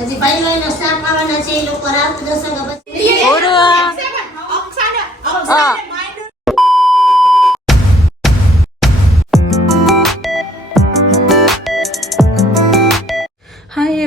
હજી ભાઈનો સ્ટાફ આવવાના છે એ લોકો રાત દસ વાગ્યા પછી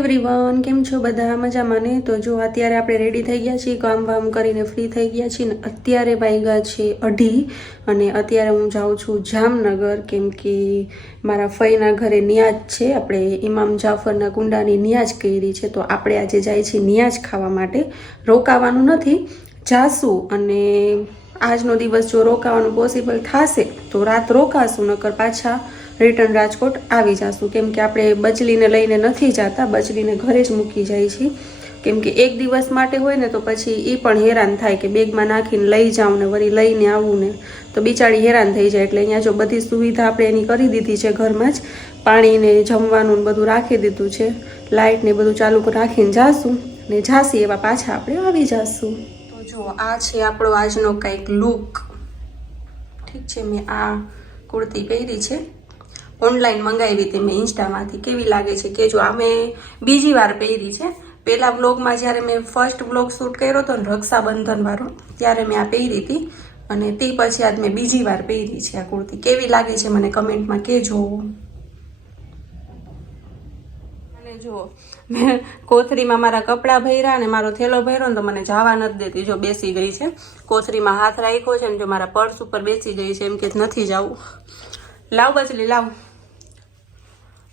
એવરીવન કેમ છો બધા? મજામાં ને? તો જો અત્યારે આપણે રેડી થઈ ગયા છીએ, કામ વામ કરીને ફ્રી થઈ ગયા છીએ ને, અત્યારે વાગ્યા છે અઢી અને અત્યારે હું જાઉં છું જામનગર, કેમ કે મારા ફઈના ઘરે નિયાજ છે. આપણે ઇમામ જાફરના કુંડાની નિયાજ કરી છે. તો આપણે આજે જાય છીએ નિયાજ ખાવા માટે. રોકાવાનું નથી, જાશું અને આજનો દિવસ જો રોકાવાનું પોસિબલ થશે, તો રાત રોકાશું, નકર પાછા રિટર્ન રાજકોટ આવી જઈશું કેમ કે આપણે બચલીને લઈને નથી જતા, બચલીને ઘરે જ મૂકી જાય છીએ કેમ કે એક દિવસ માટે હોય ને તો પછી એ પણ હેરાન થાય કે બેગમાં નાખીને લઈ જાઉં ને વળી લઈને આવું ને. તો બિચારી હેરાન થઈ જાય. એટલે અહીંયા જો બધી સુવિધા આપણે એની કરી દીધી છે ઘરમાં જ. પાણીને જમવાનું બધું રાખી દીધું છે. લાઇટ ને બધું ચાલુ રાખીને જાશું ને જાસી એવા પાછા આપણે આવી જાશું. તો જો, આ છે આપણો આજનો કંઈક લુક ઠીક છે, મેં આ કુર્તી પહેરી છે. ઓનલાઈન મંગાવી હતી મેં ઇન્સ્ટામાંથી. કેવી લાગે છે કે જો આ મેં બીજી વાર પહેરી છે. પહેલા બ્લોગમાં જ્યારે મેં ફર્સ્ટ બ્લોગ શૂટ કર્યો હતો ને રક્ષાબંધનવાળો ત્યારે મેં આ પહેરી હતી. અને તે પછી આજ મેં બીજી વાર પહેરી છે આ કુર્તી. કેવી લાગે છે મને કમેન્ટમાં કહેજો. અને જો, મેં કોથરીમાં મારા કપડાં ભર્યા અને મારો થેલો ભર્યો ને તો મને જવા નથી દેતી. જો બેસી ગઈ છે. કોથરીમાં હાથ રાખ્યો છે ને જો મારા પર્સ ઉપર બેસી ગઈ છે એમ કે નથી જવું. લાવ બચલી, લાવ.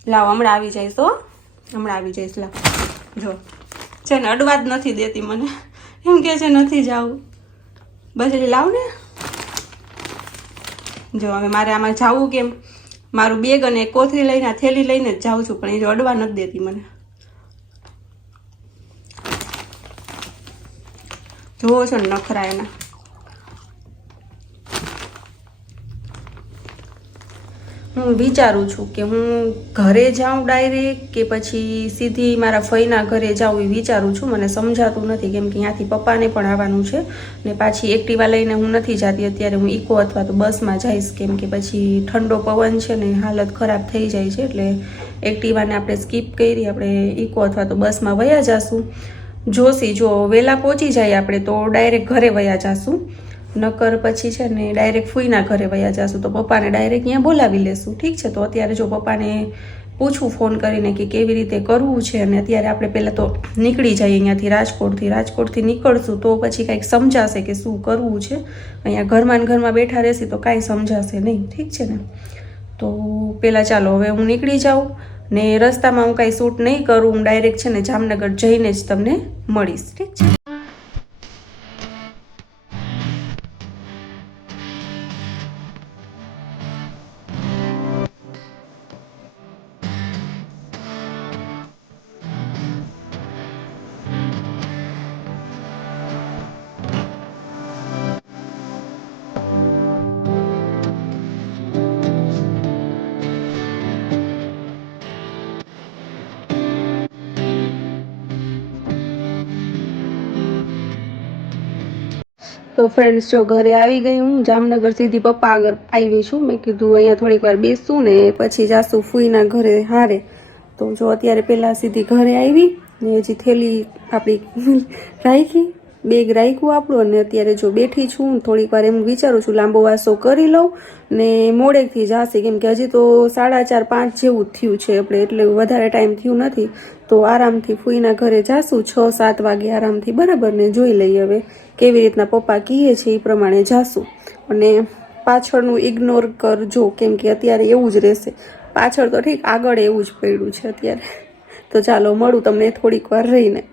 લાવ, હમણાં આવી જઈશ, હો. હમણાં આવી જઈશ, લાવ. જો. છે ને અડવા જ નથી દેતી મને. એમ કે છે, નથી જાવું. એટલે લાવ ને. જો, હવે મારે આમાં જાવું કેમ? મારું બેગ અને કોથરી લઈને, થેલી લઈને જ જાઉં છું, પણ એ જો અડવા નથી દેતી મને. જોવો છો ને નખરા એના. હું વિચારું છું કે હું ઘરે જાઉં ડાયરેક્ટ કે પછી સીધી મારા ફઈના ઘરે જાઉં એ વિચારું છું. મને સમજાતું નથી કેમ કે ત્યાંથી પપ્પાને પણ આવવાનું છે ને પાછી એક્ટિવા લઈને હું નથી જાતી. અત્યારે હું ઇકો અથવા તો બસમાં જઈશ કેમ કે પછી ઠંડો પવન છે ને હાલત ખરાબ થઈ જાય છે એટલે એક્ટિવાને આપણે સ્કીપ કરી આપણે ઇકો અથવા તો બસમાં વયા જાશું. જોશી જો વહેલા પહોંચી જાય આપણે તો ડાયરેક્ટ ઘરે વયા જાશું. નકર પછી છે ને ડાયરેક્ટ ફૂઈના ઘરે વયા જશું તો પપ્પાને ડાયરેક્ટ અહીંયા બોલાવી લેશું. ઠીક છે, તો અત્યારે જો પપ્પાને પૂછું ફોન કરીને કે કેવી રીતે કરવું છે અને અત્યારે આપણે પહેલાં તો નીકળી જઈએ અહીંયાથી રાજકોટથી. રાજકોટથી નીકળશું તો પછી કાંઈક સમજાશે કે શું કરવું છે. અહીંયા ઘરમાં ઘરમાં બેઠા રહેશે તો કાંઈ સમજાશે નહીં. ઠીક છે ને? તો પહેલાં ચાલો, હવે હું નીકળી જાઉં ને રસ્તામાં હું કાંઈ શૂટ નહીં કરું. હું ડાયરેક્ટ છે ને જામનગર જઈને જ તમને મળીશ. ઠીક છે? તો ફ્રેન્ડ્સ જો ઘરે આવી ગઈ, હું જામનગર સીધી પપ્પા આગળ આવી છું. મેં કીધું અહીંયા થોડીક વાર બેસું ને પછી જાસુ ફૂઈના ઘરે હારે. તો જો અત્યારે પહેલાં સીધી ઘરે આવી ને હજી થેલી આપણી રાખી બેગ રાખ્યું આપણું અને અત્યારે જો બેઠી છું, થોડીક વાર એમ વિચારું છું, લાંબો વાસો કરી લઉં ને મોડેકથી જાશે. કેમ કે હજી તો સાડા ચાર પાંચ જેવું થયું છે આપણે એટલે વધારે ટાઈમ થયું નથી. તો આરામથી ફૂઈના ઘરે જાશું, છ, સાત વાગે આરામથી, બરાબર, ને જોઈ લઈએ હવે કેવી રીતના પપ્પા કહીએ છે એ પ્રમાણે જાશું. અને પાછળનું ઇગ્નોર કરજો કેમ કે અત્યારે એવું જ રહેશે. પાછળ તો ઠીક, આગળ એવું જ પડ્યું છે અત્યારે. તો ચાલો, મળું તમને થોડીક વાર રહીને.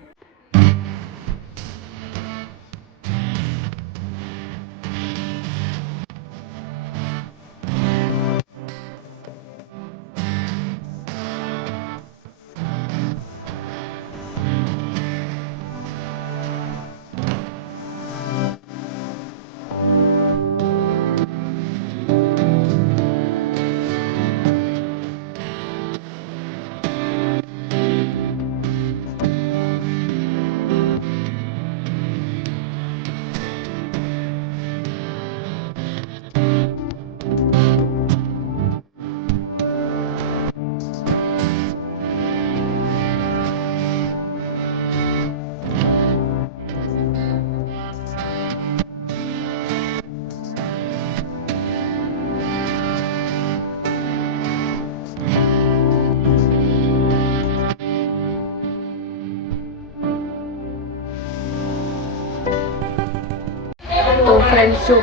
ફ્રેન્ડ્સ જો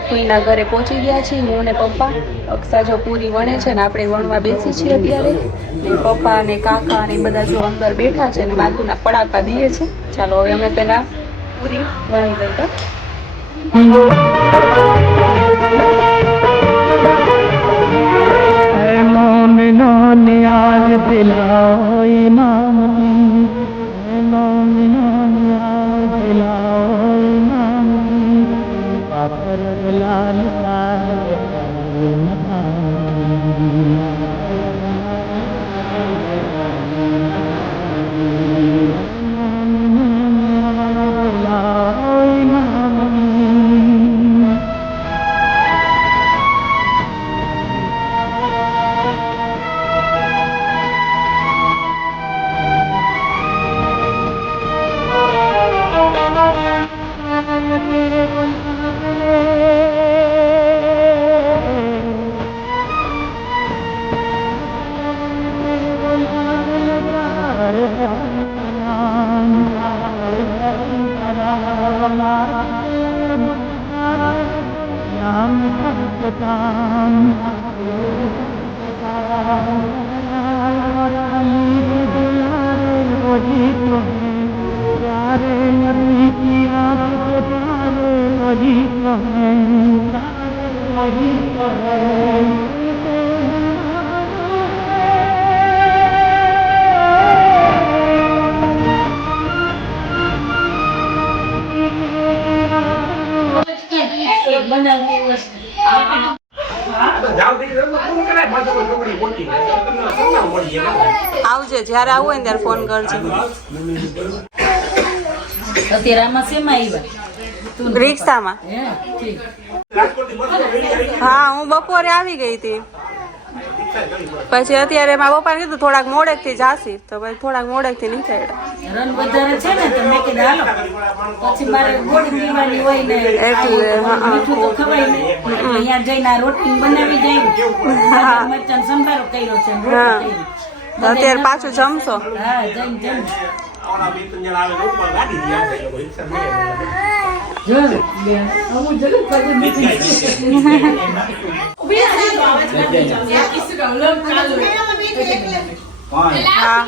ઘરે પહોંચી ગયા છીએ. હું ને પપ્પા અક્ષા જો પૂરી વણે છે ને આપણે વણવા બેસી છીએ અત્યારે. ને પપ્પા ને કાકા ને બધા જો અંદર બેઠા છે ને બાજુના પડાકા દઈએ છે. ચાલો હવે અમે પહેલાં પૂરી વણી લઈએ. ऐ الآن આવજે જ્યારે આવું હોય ત્યારે ફોન કરજે. અત્યારે આમાં શેમાં આવ્યા? રિક્ષામાં. હા? હું બપોરે આવી ગઈ હતી. પછી અત્યારે મારા પપ્પાને કીધું થોડાક મોડેકથી જાસી તો પછી થોડાક મોડેકથી નીકળ્યા. રન વધારે છે ને તો મેં કીધું હાલો પછી મારે ગોળી પીવાની હોય ને એટલે, હા, હા. મીઠું તો ખવાય ને એટલે અહીંયા જઈને આ રોટલી બનાવી જાય મરચાં સંભારો કર્યો છે ને હા. રોટલી કરી. તો અત્યારે પાછું જમશો? હા જઈને જઈને જો બેન, આવું જરૂર કરવું નથી. હા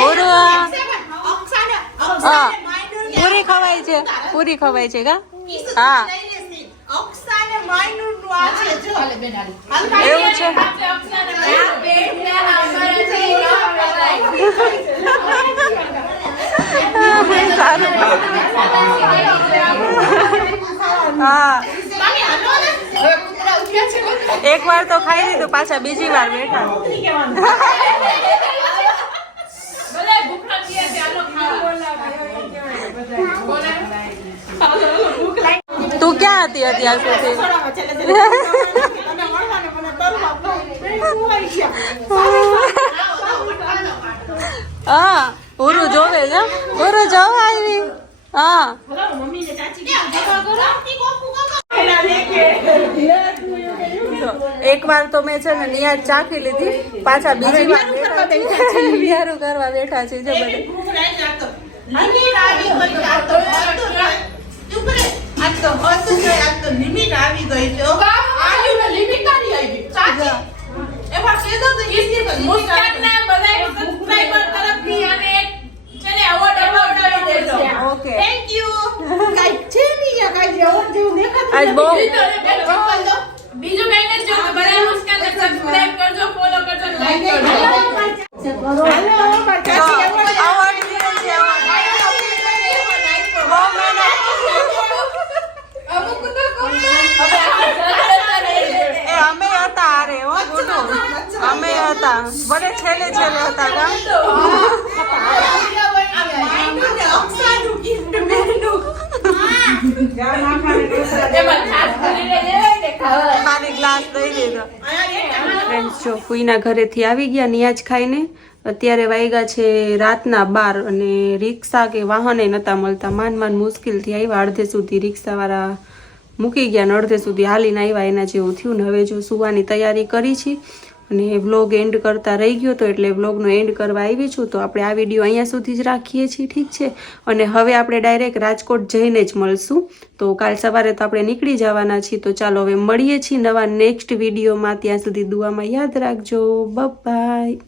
ઓરું હા પૂરી ખવાય છે પૂરી ખવાય છે કા હા એવું છે સારું હા એક વાર તો ખાઈ લીધું, પાછા બીજી વાર બેઠા. તું ક્યાં હતી અત્યાર સુધી? હા. ઉરુ જોવે છે? ઉરુ જોવા આવી. હા. એક વાર તો મેં છે ને નિયાર ચાખી લીધી. પાછા બીજી વાર. વિહારું કરવા બેઠા છે જો બધા ઓકે આજ બહુ બીજું કઈ નથી જોતું બધા મુસ્કાન સબસ્ક્રાઇબ કરજો ફોલો કરજો લાઈક કરજો award દીધો છે, award. બહુ મહેનત. અમુક તો એ અમે હતા અરે હો. ગુડુ. અમે હતા. ભલે છેલ્લે છેલ્લે હતા કા? એમાં ખાસ કરીને લેવાય ને ખાવા ખાલી ગ્લાસ દઈ દીધો. ફ્રેન્ડ જો ફૂઈના ઘરેથી આવી ગયા નિયાજ ખાઈને અત્યારે વાગ્યા છે રાતના બાર અને રિક્ષા કે વાહને નતા મળતા. માન માન મુશ્કેલથી આવ્યા. અડધે સુધી રિક્ષાવાળા મૂકી ગયા ને અડધે સુધી હાલીને આવ્યા એના જેવું થયું ને હવે જો સુવાની તૈયારી કરી છે અને વ્લોગ એન્ડ કરતા રહી ગયો તો એટલે વ્લોગનો એન્ડ કરવા આવી છું. તો આપણે આ વીડિયો અહીંયા સુધી જ રાખીએ છીએ. ઠીક છે? અને હવે આપણે ડાયરેક્ટ રાજકોટ જઈને જ મળશું. તો કાલ સવારે તો આપણે નીકળી જવાના છીએ. તો ચાલો હવે મળીએ છીએ નવા નેક્સ્ટ વિડીયોમાં. ત્યાં સુધી દુઆમાં યાદ રાખજો. બાય.